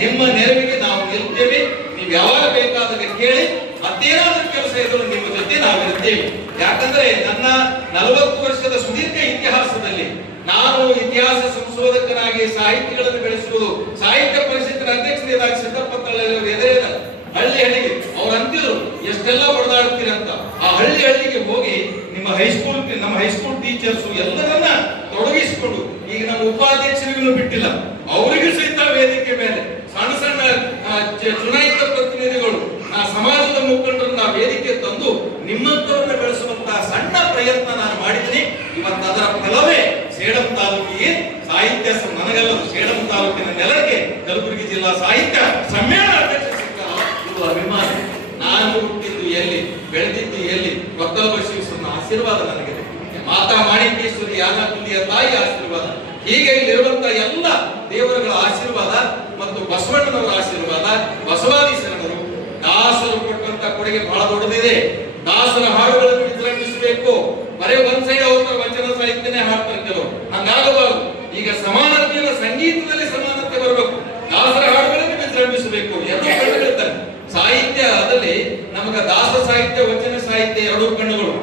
ನಿಮ್ಮ ನೆರವಿಗೆ ನಾವು ನಿಲ್ತೇವೆ. ನೀವು ಯಾವಾಗ ಬೇಕಾದಾಗ ಕೇಳಿ, ಮತ್ತೇನಾದ್ರೂ ಕೆಲಸ ಇದ್ರೂ ನಿಮ್ಮ ಜೊತೆ ನಾವಿರ್ತೇವೆ. ಯಾಕಂದ್ರೆ ನನ್ನ 40 ವರ್ಷದ ಸುದೀರ್ಘ ಇತಿಹಾಸದಲ್ಲಿ ನಾನು ಇತಿಹಾಸ ಸಂಶೋಧಕನಾಗಿ ಸಾಹಿತ್ಯಗಳನ್ನು ಬೆಳೆಸುವುದು, ಸಾಹಿತ್ಯ ಪರಿಷತ್ತಿನ ಅಧ್ಯಕ್ಷರಾಗಿ ಸಿದ್ದಪ್ಪ ವೇದೇನ ಹಳ್ಳಿಗೆ ಅವ್ರು ಅಂತಿದ್ರು ಎಷ್ಟೆಲ್ಲ ಹೊಡೆದಾಡ್ತೀರಿ ಅಂತ. ಆ ಹಳ್ಳಿಗೆ ಹೋಗಿ ನಮ್ಮ ಹೈಸ್ಕೂಲ್ ಟೀಚರ್ಸ್ ಎಲ್ಲರನ್ನ ತೊಡಗಿಸಿಕೊಂಡು, ಈಗ ನಮ್ಮ ಉಪಾಧ್ಯಕ್ಷರಿಗೂ ಬಿಟ್ಟಿಲ್ಲ, ಅವರಿಗೂ ಸಹಿತ ವೇದಿಕೆ ಮೇಲೆ ಸಣ್ಣ ಸಣ್ಣ ಚುನಾಯಿತ ಪ್ರತಿನಿಧಿಗಳು, ಸಮಾಜದ ಮುಖಂಡರನ್ನ ವೇದಿಕೆ ತಂದು ನಿಮ್ಮಂತವರನ್ನ ಬೆಳೆಸುವಂತಹ ಸಣ್ಣ ಪ್ರಯತ್ನ ನಾನು ಮಾಡಿದ್ದೀನಿ. ಇವತ್ತು ಅದರ ಫಲವೇ ಸೇಡಂ ತಾಲೂಕಿಗೆ ಸಾಹಿತ್ಯ ನನಗೆಲ್ಲದು ಸೇಡಂ ತಾಲೂಕಿನ ನೆಲಕ್ಕೆ ಕಲಬುರಗಿ ಜಿಲ್ಲಾ ಸಾಹಿತ್ಯ ಸಮ್ಮೇಳನ ಅಧ್ಯಕ್ಷ ಸಿಕ್ಕ ಅಭಿಮಾನ. ನಾನು ಹುಟ್ಟಿದ್ದು ಎಲ್ಲಿ, ಬೆಳೆದಿದ್ದು ಎಲ್ಲಿ, ಒಕ್ಕಲ ಬಸವೇಶ್ವರನ ಆಶೀರ್ವಾದ ನನಗಿದೆ. ಮಾತಾ ಮಾಣಿಕೇಶ್ವರಿ ಯಾದಗುಂದಿಯ ತಾಯಿ ಆಶೀರ್ವಾದ, ಹೀಗೆ ಇಲ್ಲಿರುವಂತಹ ಎಲ್ಲ ದೇವರುಗಳ ಆಶೀರ್ವಾದ ಮತ್ತು ಬಸವಣ್ಣನವರ ಆಶೀರ್ವಾದ, ಬಸವಾದಿ ಶರಣರು, ದಾಸರು ಕೊಟ್ಟಂತ ಕೊಡುಗೆ ಬಹಳ ದೊಡ್ಡದಿದೆ. ದಾಸರ ಹಾಡುಗಳನ್ನು ವಿಜೃಂಭಿಸಬೇಕು. ಬರೀ ಒಂದ್ ಸೈಡ್ ಅವ್ರ ವಚನ ಸಾಹಿತ್ಯನೇ ಹಾಡ್ತಾರೆ ಕೆಲವು, ಹಂಗಾಗಬಾರದು. ಈಗ ಸಮಾನತೆಯ ಸಂಗೀತದಲ್ಲಿ ಸಮಾನತೆ ಬರಬೇಕು, ದಾಸರ ಹಾಡುಗಳನ್ನು ವಿಜೃಂಭಿಸಬೇಕು. ಎರಡು ಕಣ್ಣುಗಳಿರ್ತಾರೆ ಸಾಹಿತ್ಯದಲ್ಲಿ. ನಮಗ ದಾಸ ಸಾಹಿತ್ಯ, ವಚನ ಸಾಹಿತ್ಯ ಎರಡೂ ಕಣ್ಣುಗಳು.